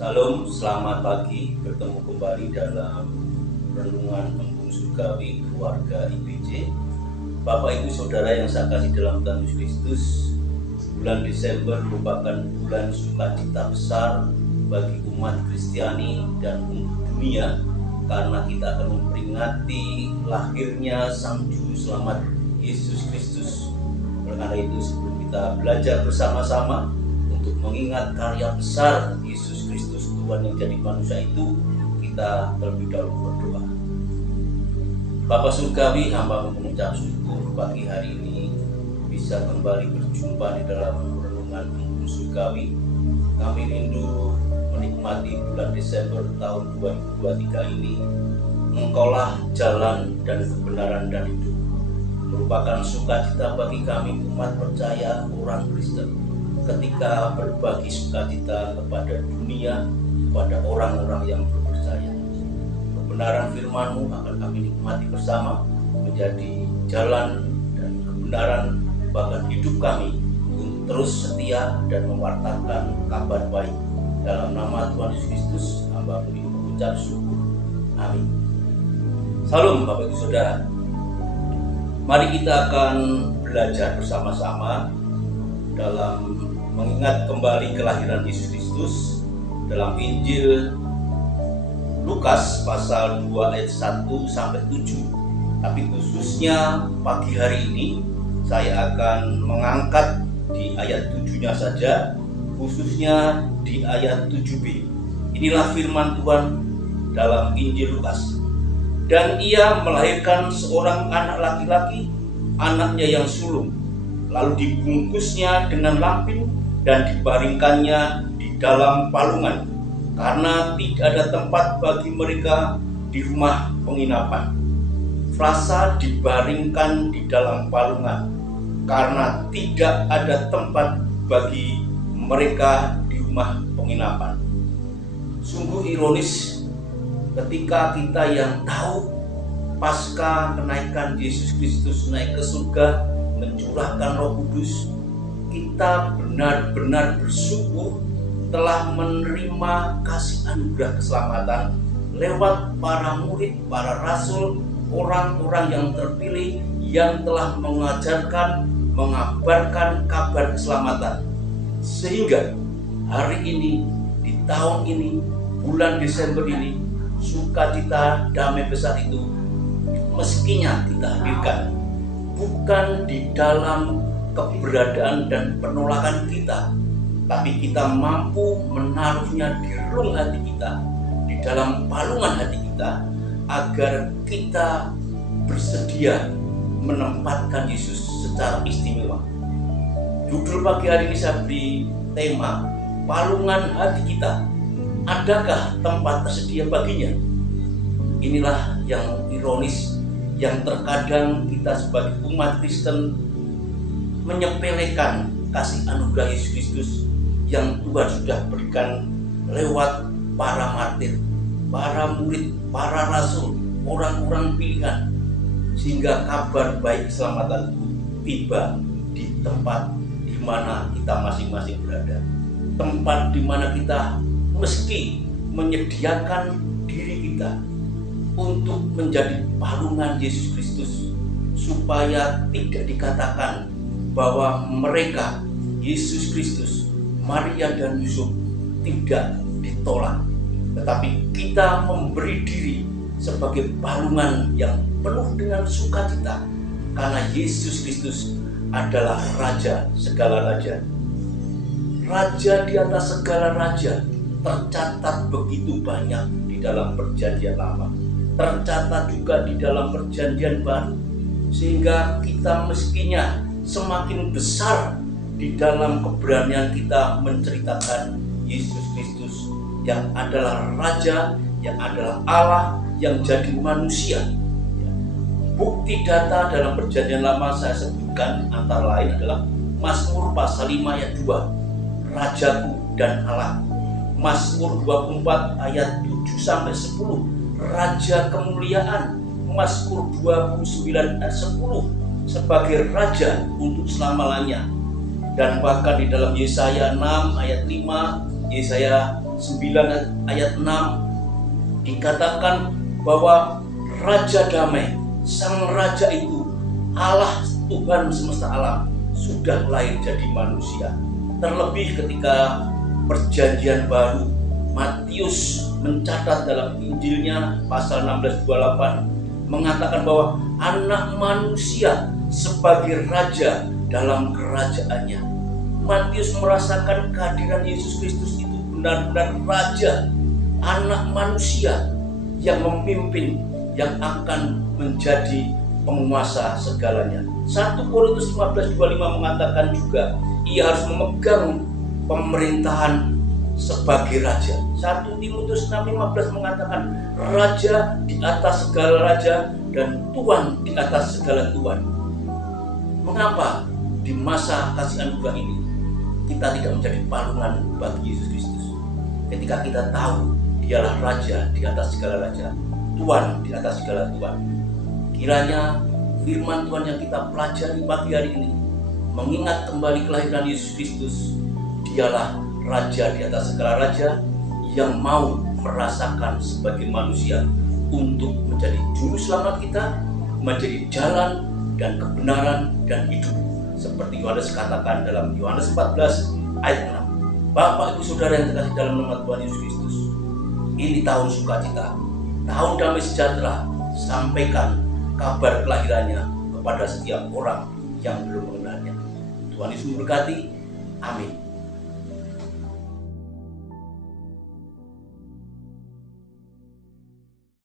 Salam, selamat pagi. Bertemu kembali dalam renungan Embun Surgawi Keluarga IBJ. Bapak Ibu Saudara yang saya kasih dalam Tuhan Yesus Kristus, bulan Desember merupakan bulan sukacita besar bagi umat Kristiani dan dunia, karena kita akan memperingati lahirnya Sang Juru Selamat Yesus Kristus. Oleh karena itu, sebelum kita belajar bersama-sama untuk mengingat karya besar Yesus Kristus Tuhan yang jadi manusia itu, kita terlebih dahulu berdoa. Bapa Surgawi, hamba mengucap syukur pagi hari ini bisa kembali berjumpa di dalam renungan Embun Surgawi. Kami rindu menikmati bulan Desember tahun 2023 ini. Engkaulah jalan dan kebenaran dan hidup. Merupakan sukacita bagi kami umat percaya orang Kristen ketika berbagi sukacita kepada dunia, kepada orang-orang yang berpercaya. Kebenaran firman-Mu akan kami nikmati bersama, menjadi jalan dan kebenaran bahkan hidup kami untuk terus setia dan mewartakan kabar baik. Dalam nama Tuhan Yesus Kristus, hamba mengucap syukur. Amin. Salam Bapak Ibu Saudara. Mari kita akan belajar bersama-sama dalam mengingat kembali kelahiran Yesus Kristus dalam Injil Lukas pasal 2 ayat 1 sampai 7. Tapi khususnya pagi hari ini saya akan mengangkat di ayat 7-nya saja, khususnya di ayat 7b. Inilah firman Tuhan dalam Injil Lukas. Dan ia melahirkan seorang anak laki-laki, anaknya yang sulung, lalu dibungkusnya dengan lampin dan dibaringkannya di dalam palungan, karena tidak ada tempat bagi mereka di rumah penginapan. Frasa dibaringkan di dalam palungan, karena tidak ada tempat bagi mereka di rumah penginapan. Sungguh ironis ketika kita yang tahu pasca kenaikan Yesus Kristus naik ke surga, mencurahkan Roh Kudus, kita benar-benar bersyukur telah menerima kasih anugerah keselamatan lewat para murid, para rasul, orang-orang yang terpilih yang telah mengajarkan, mengabarkan kabar keselamatan. Sehingga hari ini, di tahun ini, bulan Desember ini, sukacita damai besar itu mestinya kita hadirkan, bukan di dalam keberadaan dan penolakan kita, tapi kita mampu menaruhnya di relung hati kita, di dalam palungan hati kita, agar kita bersedia menempatkan Yesus secara istimewa. Judul pagi hari ini saya beri tema palungan hati kita. Adakah tempat tersedia baginya? Inilah yang ironis, yang terkadang kita sebagai umat Kristen menyepelekan kasih anugerah Yesus Kristus yang Tuhan sudah berikan lewat para martir, para murid, para rasul, orang-orang pilihan, sehingga kabar baik keselamatan itu tiba di tempat di mana kita masing-masing berada, tempat di mana kita meski menyediakan diri kita untuk menjadi palungan Yesus Kristus, supaya tidak dikatakan bahwa mereka, Yesus Kristus, Maria dan Yusuf, tidak ditolak, tetapi kita memberi diri sebagai palungan yang penuh dengan sukacita, karena Yesus Kristus adalah Raja segala raja, Raja di atas segala raja. Tercatat begitu banyak di dalam perjanjian lama, tercatat juga di dalam perjanjian baru, sehingga kita mestinya semakin besar di dalam keberanian kita menceritakan Yesus Kristus yang adalah Raja, yang adalah Allah, yang jadi manusia. Bukti data dalam perjanjian lama saya sebutkan antara lain adalah Mazmur pasal 5 ayat 2, Rajaku dan Allahku. Mazmur 24 ayat 7 sampai 10, Raja kemuliaan. Mazmur 29 ayat 10, sebagai Raja untuk selama-lamanya. Dan bahkan di dalam Yesaya 6 ayat 5, Yesaya 9 ayat 6 dikatakan bahwa Raja Damai, Sang Raja itu, Allah Tuhan semesta alam, sudah lahir jadi manusia. Terlebih ketika Perjanjian Baru, Matius mencatat dalam Injilnya pasal 16:28 mengatakan bahwa anak manusia sebagai raja dalam kerajaannya. Matius merasakan kehadiran Yesus Kristus itu benar-benar raja, anak manusia yang memimpin, yang akan menjadi penguasa segalanya. 1 Korintus 15:25 mengatakan juga ia harus memegang pemerintahan sebagai raja. 1 Timotius 6:15 mengatakan raja di atas segala raja dan tuan di atas segala tuan. Mengapa di masa kasih anugerah ini kita tidak menjadi palungan bagi Yesus Kristus? Ketika kita tahu dialah raja di atas segala raja, tuan di atas segala tuan. Kiranya firman Tuhan yang kita pelajari pagi hari ini mengingat kembali kelahiran Yesus Kristus. Dialah raja di atas segala raja yang mau merasakan sebagai manusia untuk menjadi juru selamat kita, menjadi jalan dan kebenaran dan hidup. Seperti Yohanes katakan dalam Yohanes 14 ayat 6. Bapak Ibu Saudara yang terkasih dalam nama Tuhan Yesus Kristus, ini tahun sukacita, tahun damai sejahtera. Sampaikan kabar kelahirannya kepada setiap orang yang belum mengenalnya. Tuhan Yesus memberkati. Amin.